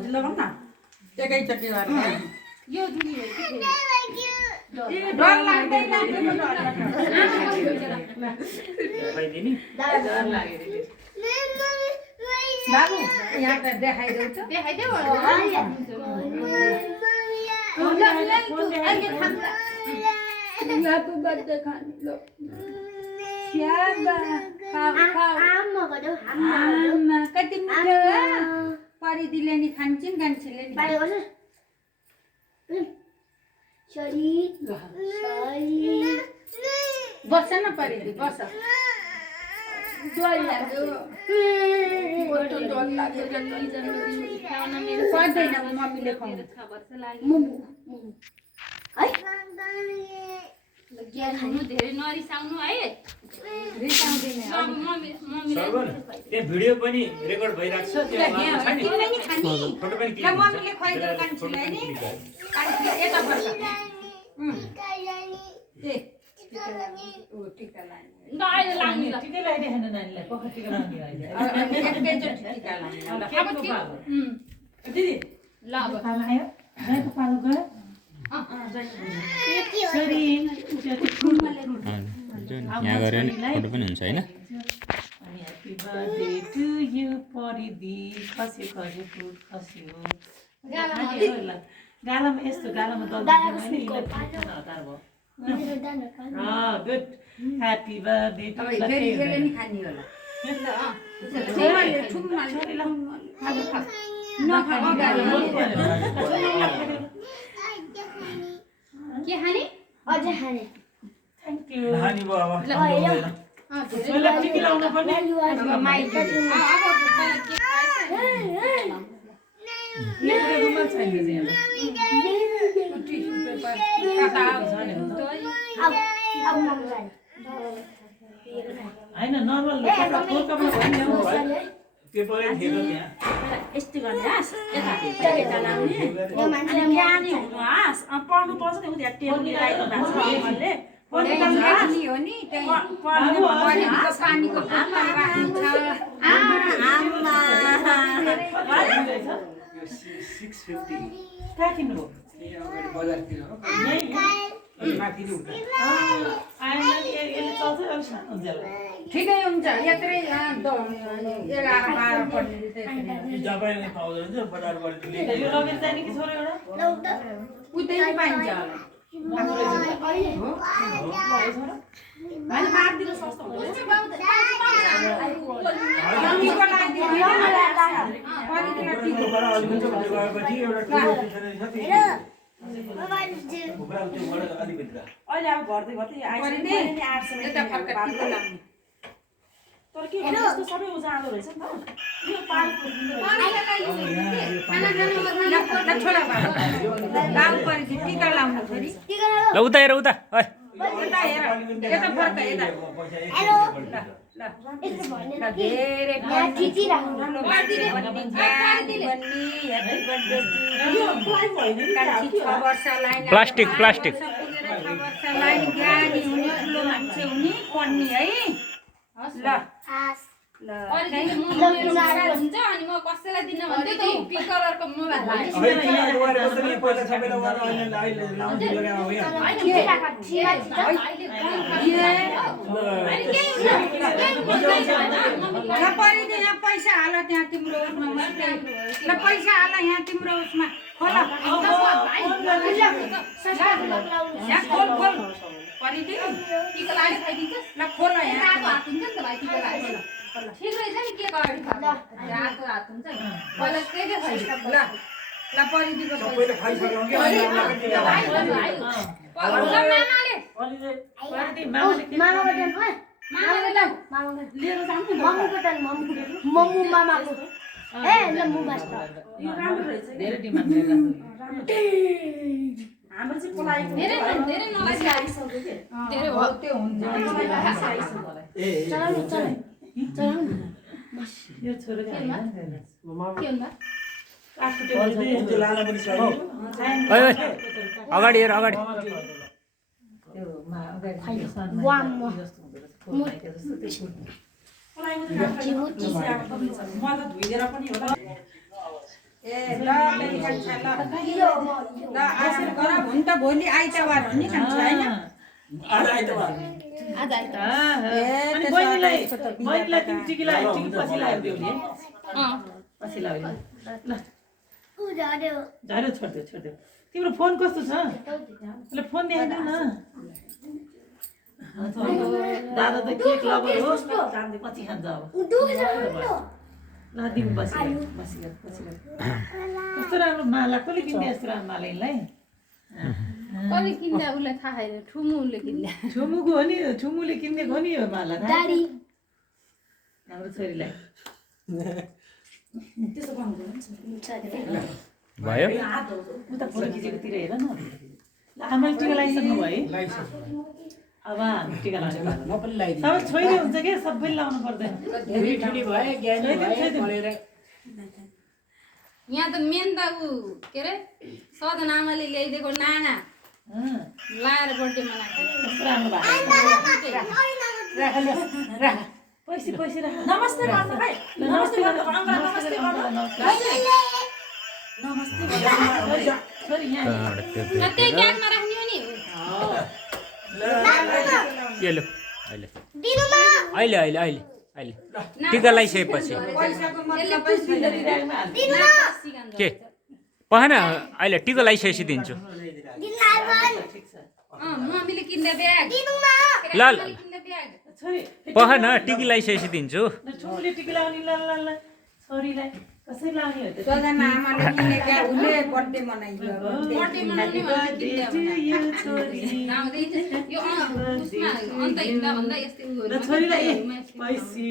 लगाउन एकैचोटि गरेर यो दुनी हो कि डर लाग्दैन बाबु यहाँ त देखाइदेऊ त देखाइदेऊ यहाँ तू बच्चे खाने लो आमा कति मिठो परिदिले नि खान्छन् कान्छीले नि बस्छ न परिदि बस्छ डर लाग्यो पर्दैन मम्मीले खुवाउनु धेरै नरिसाउनु है त्यो भिडियो पनि रेकर्ड भइरहेको छ त्यो फोटो पनि क्लिक मम्मीले खुवाइदियो कान्छीलाई नि कान्छीले यता पर्छ टिका लाने टिकै लगाइदिएन नानीलाई पख टिका लगाउने अहिले एकैचोटि टिका लाने दिदी ल अब खाना आयो गाईको पालो गयो यहाँ गऱ्यो भने फोटो पनि हुन्छ होइन ह्याप्पी बर्थडे टु यु परिदि खस्यो खस्यो फुड खस्यो गालामा यस्तो गालामा हतार भयो गुड ह्याप्पी बर्थडे टु नि खाने होला के खाने अझै खाने थ्याङ्क यू नानी भयो अब मैले टिकी लाउनु पर्ने रुमाल छैन होइन नर्मल कपडा भयो नि पेपरै थियो त्यहाँ यस्तो गर्ने हाँस यता लाउने अनि ज्ञानी हुनु हाँस पढ्नु पर्छ नि उता टेबल मिलाइदिनु भएको छ अमलले हो नि पानीको यो 650 कहाँ किन्नु बजारतिर माथि नि उता यसले चल्छ अलिक हुन्छ ठिकै हुन्छ यत्रै 11-12 पढ्ने जबै नै पाउँदैन थियो बजारबाट लिएर यो लगेर जाने कि छोरो एउटा उतै पाइन्छ होइन मार्दिन सस्तो हुन्छ अहिले अब घट्दै घट्दै तर के भन्नु यस्तो सबै उजालो रहेछ नि त यो पालको टिका लाउनु छोरी ल उता हेर उता ओइ यता फर्क यता धेरै प्लास्टिक प्लास्टिक ज्ञानी हुने ठुलो मान्छे हुने पढ्ने है ल हुन्छ अनि म कसैलाई दिन भन्दै त पिङ्क कलरको मोबाइल परिदे यहाँ पैसा हाल त्यहाँ तिम्रो उसमा ल पैसा हाल यहाँ तिम्रो उसमा खोल खोल खोल परिदे टिका लाएर खाइदिन्छ ल खोल यहाँ रातो हात हुन्छ नि त भाइ टिका लाएर ठिक रहेछ नि के अगाडि रातो हात हुन्छ नि पहिला त्यही खाइदिन्छ ल ल परिदिको सबैले खाइसक्यो कि मम्मु मामाको ए ल मु बस्छ यो राम्रो रहेछ धेरै डिमान्ड गरेर हाम्रो चाहिँ पलाएको धेरै धेरै नलागि आइसक्यो के धेरै हो त्यो हुन्छ चलाउनु चलाउनु यो छोरो के हुन्छ लान पनि सक्यो ओइ ओइ अगाडि हेर अगाडि त्यो पलाएको त म त धोइदिएर पनि होला ए ल बहिनी कान्छा ल आराम गर हुन त भोलि आइतबार हो नि कान्छा हैन आज आइतबार अनि बहिनीलाई तिमी टिकी लगायो टिकी पछि लगायो देउली पछि लगायो ल झाड्यो छोड्देऊ तिम्रो फोन कस्तो छ ल फोन देखाइदेऊ न दादा त केक लभर हो पछि खान्छ अब ल दिउँ बसी कस्तो राम्रो माला कसले किन्ने यस्तो राम्रो माला यिनलाई कसले किन्दा उसलाई थाहा छैन ठुमुले किन्दा छुमुको हो नि छुमुले किनिदिएको हो नि यो माला दाडी हाम्रो छोरीलाई भयो उता फोटो खिचेकोतिर हेर न ल आमाले टिका लगाइसक्नु भयो अब हामी टिका लगाउने म पनि लगाइदिन्छु सबै छोरी हुन्छ क्या सबैले लाउनु पर्दैन धेरै ठुली भए ज्ञानी भए पढेर यहाँ त मेन त ऊ के अरे सदन आमाले ल्याइदिएको नाना लाएर बर्थडे मनाएको कस्तो राम्रो भएको पैसी राख नमस्ते गर्नु है नमस्ते गर्नु अङ्कल नमस्ते गर्नु नमस्ते छोरी यहाँ त्यही क्यानमा राख्ने हो नि के लो अहिले अहिले अहिले अहिले टिका लगाइसकेपछि पैसाको मतलब के पहन अहिले टिका लगाइसकेपछि दिन्छु मम्मीले किन्दा ब्याग ल ल किन्दा ब्याग छोरी पहन टिकी लगाइसकेपछि दिन्छु ठुमुले टिका लगाउने ल छोरीलाई कसरी लाउने हो त सजना आमाले किनेका उसले बर्थडे मनाइयो बर्थडे मनाउने भनेर किन्दा गाउँदै यो उसमा अन्त हिँड्दा भन्दा यस्तै उ ल छोरीलाई पैसी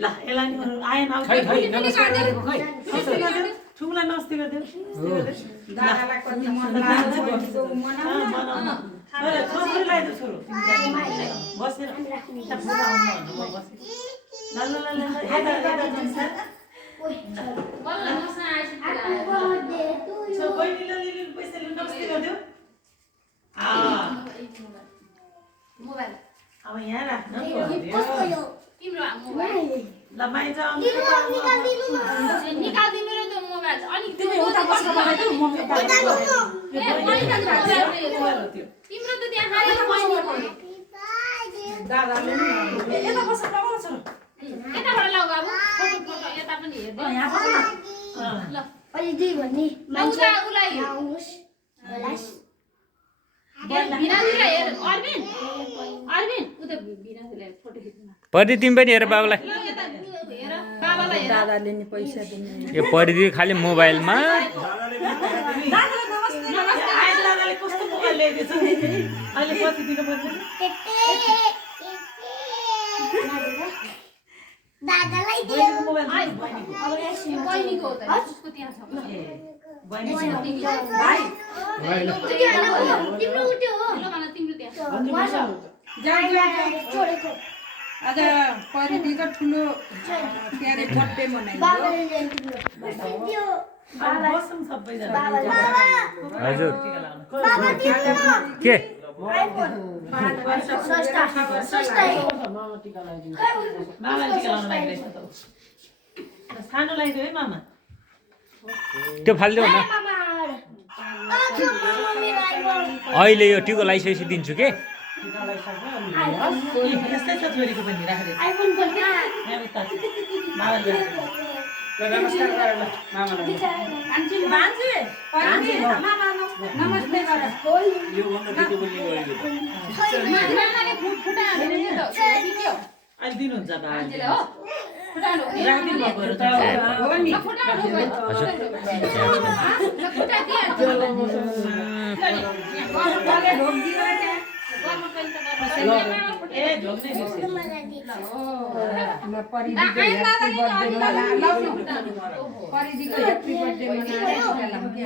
ल यसलाई नि आएन अब ठुमुलाई नमस्ते गरिदेऊ दादालाई कति मन लाग्यो बहिनीको मनाउन छोरी लगाइदेऊ छोरो बसेर मोबाइल अब यहाँ राख्न तिम्रो मोबाइल ल माइज निकाल्दिनु र त्यो मोबाइल अनि तिमी उता बसेर लगाइदेऊ मम्मी तिम्रो त त्यहाँ हालेर बस्नु दादाले नि यता बसेर लगाउनु छोरो यताबाट लाउ बाबु फोटो यता पनि हेर्दै यहाँ बस न ल अहिले दुई भन्ने मान्छे उलाई आउनुस् बिराजुलाई हेर अरबिन उता बिराजुलाई फोटो खिच्नु परिदी तिमी पनि हेर बाबुलाई यता हेर बाबालाई हेर दादाले नि पैसा दिने यो परिदी खालि मोबाइलमा दादाले कस्तो मोबाइल ल्याइदिएछ अहिले पछि दिनु पर्छ दादालाई बहिनीको मोबाइल बहिनीको हो त उसको त्यहाँ छ बहिनी तिम्रो उठ्यो हो ल मलाई तिम्रो त्यहाँ छोडेको आज परिदीको ठुलो के अरे बर्थडे मनाइयो बाबाले ल्याइदियो बसौँ सबैजना हजुर बाबा दिनु के सस्ता सस्ता मामाले टिका लाउनु लागिरहेछ त सानो लगाइदियो है मामा त्यो फालिदेऊ न अहिले यो टिको लगाइसकेपछि दिन्छु के यस्तै छ छोरीको पनि राखेर आइफोन पनि यहाँ उता मामाले नमस्कार गरेर मामालाई कान्छी बान्छी कान्छी मामा नमस्ते गर यो भन्दा त्यो पनि गरिदिनु मामाले फुटा हालेर नि त के हो अहिले दिनुहुन्छ मान्छेले हो फुटा हाल्नु राखिदिनु भएको त हो नि फुटा हाल्नु ल फुटा दिए दादाले ढोक दियो त्यहाँ ए ढोक्ने बिर्से ल परिदीको ह्याप्पी बर्थडे मनाउनु परिदीको ह्याप्पी बर्थडे मनाएर टिका लाउँ के